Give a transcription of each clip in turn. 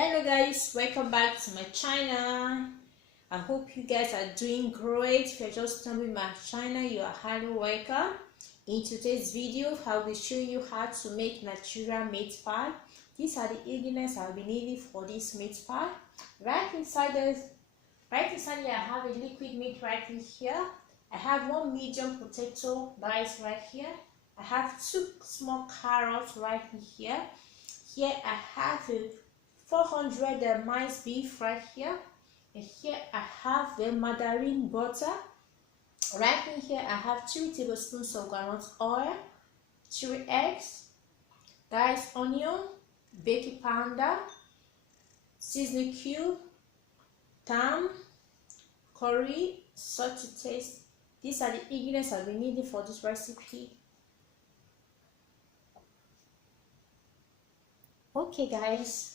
Hello guys, welcome back to my channel. I hope you guys are doing great. If you're just coming my channel, you are highly welcome. In today's video, I will show you how to make natural meat pie. These are the ingredients I'll be needing for this meat pie. Right inside here I have a liquid meat right in here. I have one medium potato dice right here. I have 2 small carrots right in here. Here I have a 400 mince beef right here, and here I have the margarine butter. Right in here I have 2 tablespoons of groundnut oil, 3 eggs, diced onion, baking powder, seasoning cube, thyme, curry, salt to taste. These are the ingredients I'll be needing for this recipe. Okay guys,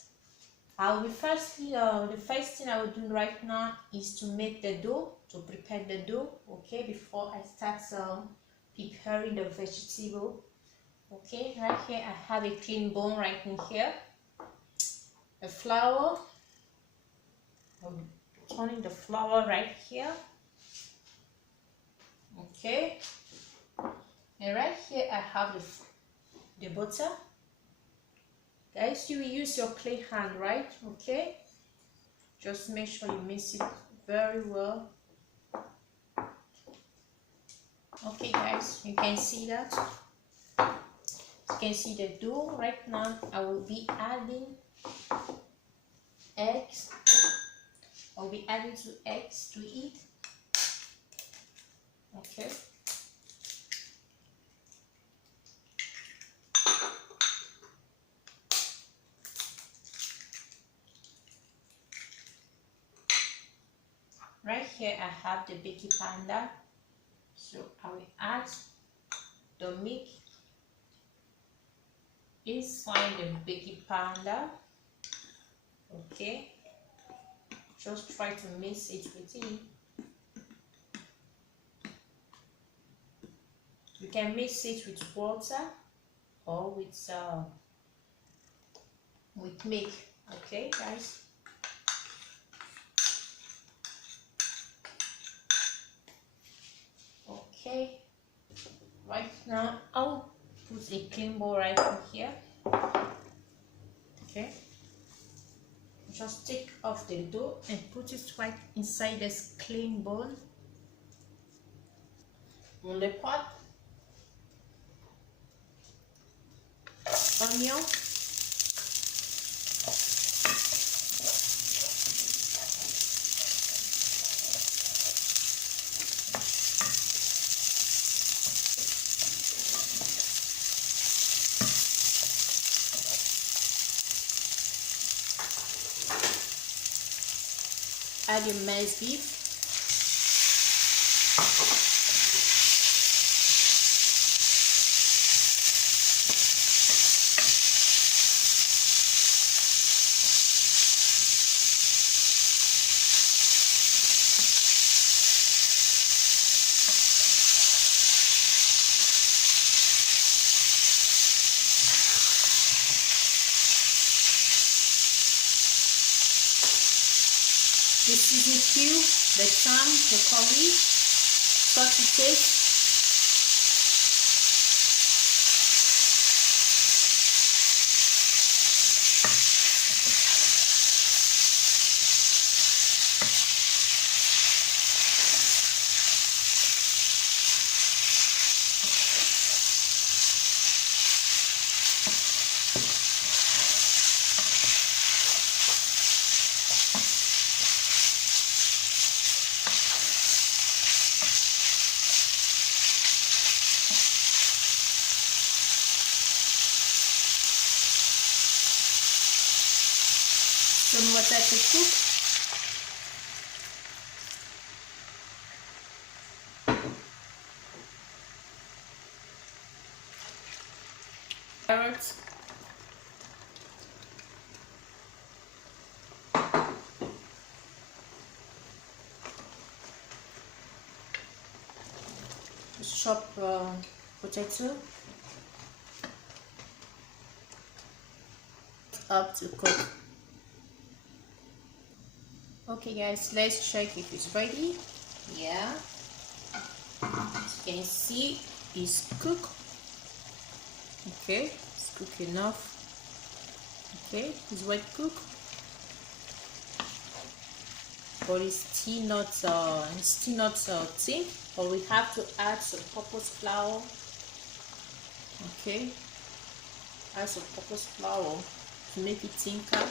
the first thing I will do right now is to make the dough, to prepare the dough, okay, before I start preparing the vegetable. Okay, right here I have a clean bowl right in here, a flour. I'm turning the flour right here, okay, and right here I have the butter. Guys, you will use your clean hand, right? Okay, just make sure you mix it very well. Okay guys, you can see that. You can see the dough. Right now I will be adding eggs. I'll be adding 2 eggs to it. Okay, right here I have the baking powder, so I will add the milk inside the baking powder. Okay, just try to mix it with it. You can mix it with water or with milk. Okay guys, okay, right now I'll put a clean bowl right in here. Okay, just take off the dough and put it right inside this clean bowl. On the pot, onion, add your minced beef, the seasoning cube, the thyme, the curry, salt to taste. Some water to cook. Carrots. Chop potato. Up to cook. Okay guys, let's check if it's ready. Yeah, as you can see, it's cooked. Okay, it's cooked enough. Okay, it's well cooked, but it's still not thick, but we have to add some purpose flour. Okay, add some purpose flour to make it thicker.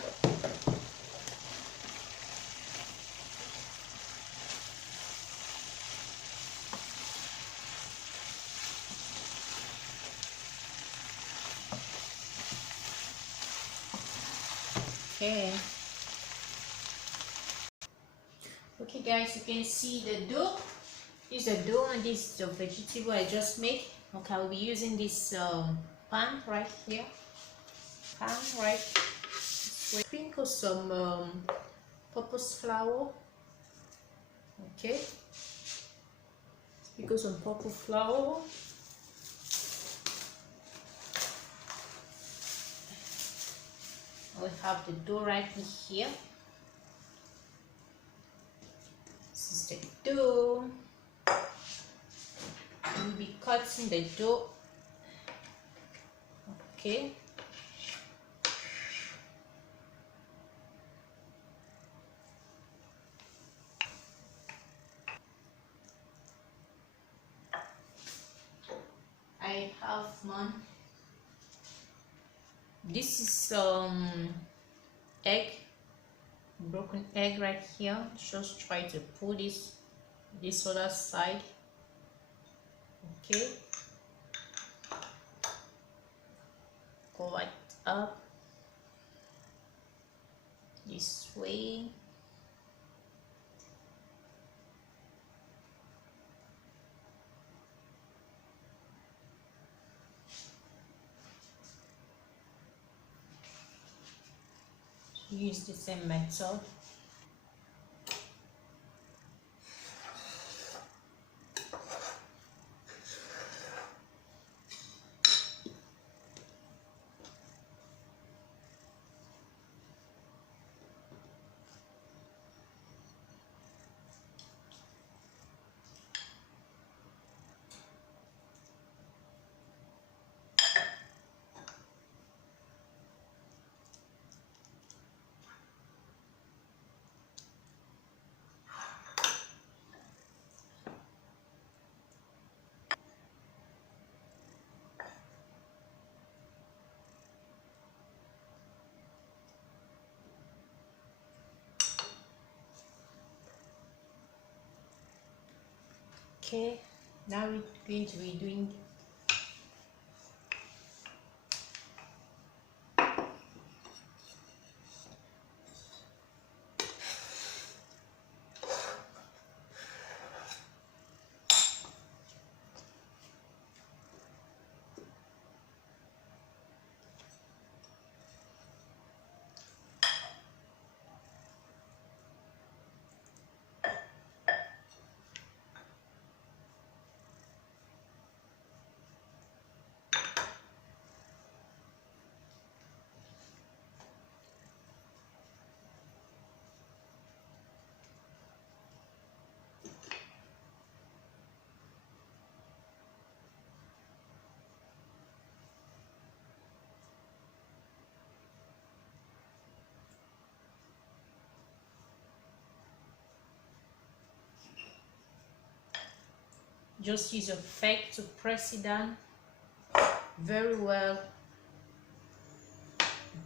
Okay. Okay guys, you can see the dough. This is the dough and this is the vegetable I just made. Okay, I'll be using this pan right here. Pan right. Sprinkle some purpose flour. Okay. Sprinkle some purple flour. We have the dough right here. This is the dough. We'll be cutting the dough. Okay. I have one. This is egg, broken egg right here. Just try to pull this other side. Okay, go it up this way. Use the same method. Okay, now we're going to be doing just use a fork to press it down very well.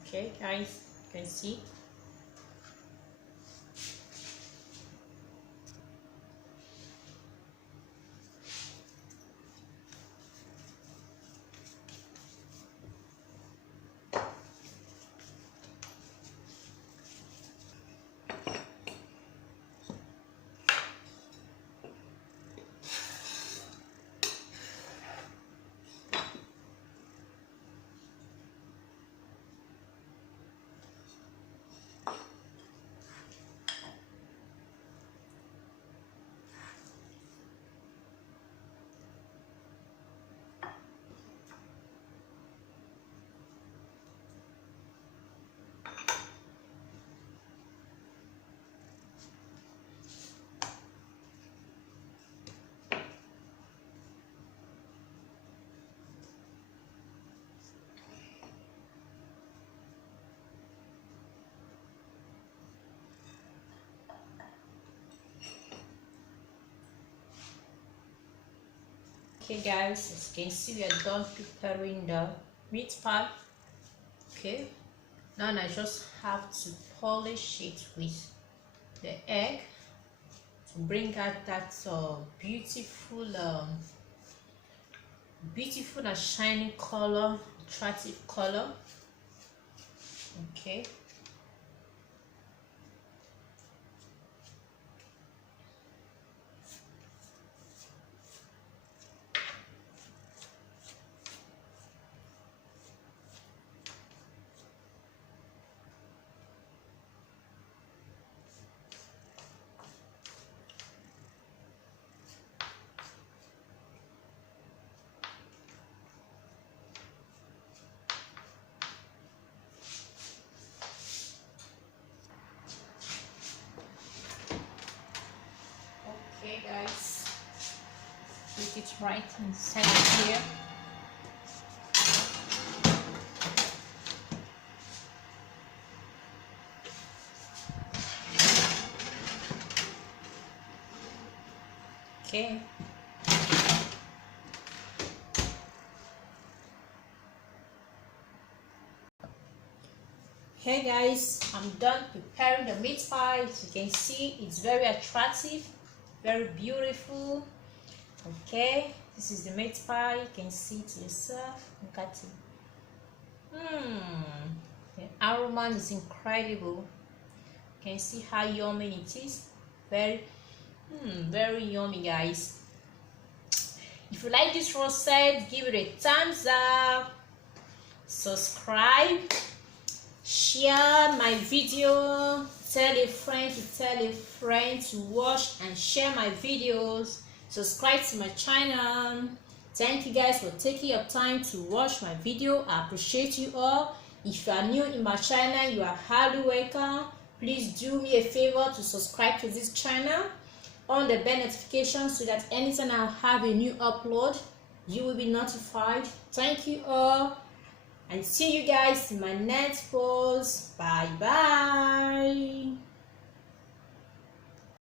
Okay guys, you can see. Okay guys, as you can see, we are done preparing the meat pie. Okay, now I just have to polish it with the egg to bring out that beautiful and shiny color, attractive color. Okay, okay guys, put it right inside here. Okay, hey guys, I'm done preparing the meat pie. As you can see, it's very attractive, very beautiful. Okay, this is the meat pie. You can see it yourself. Look at it. The aroma is incredible. You can see how yummy it is. Very yummy guys. If you like this recipe, give it a thumbs up, subscribe, share my video, tell a friend to watch and share my videos, subscribe to my channel. Thank you guys for taking your time to watch my video. I appreciate you all. If you are new in my channel, you are highly welcome. Please do me a favor to subscribe to this channel, on the bell notification, so that anytime I have a new upload, you will be notified. Thank you all, and see you guys in my next post. Bye bye.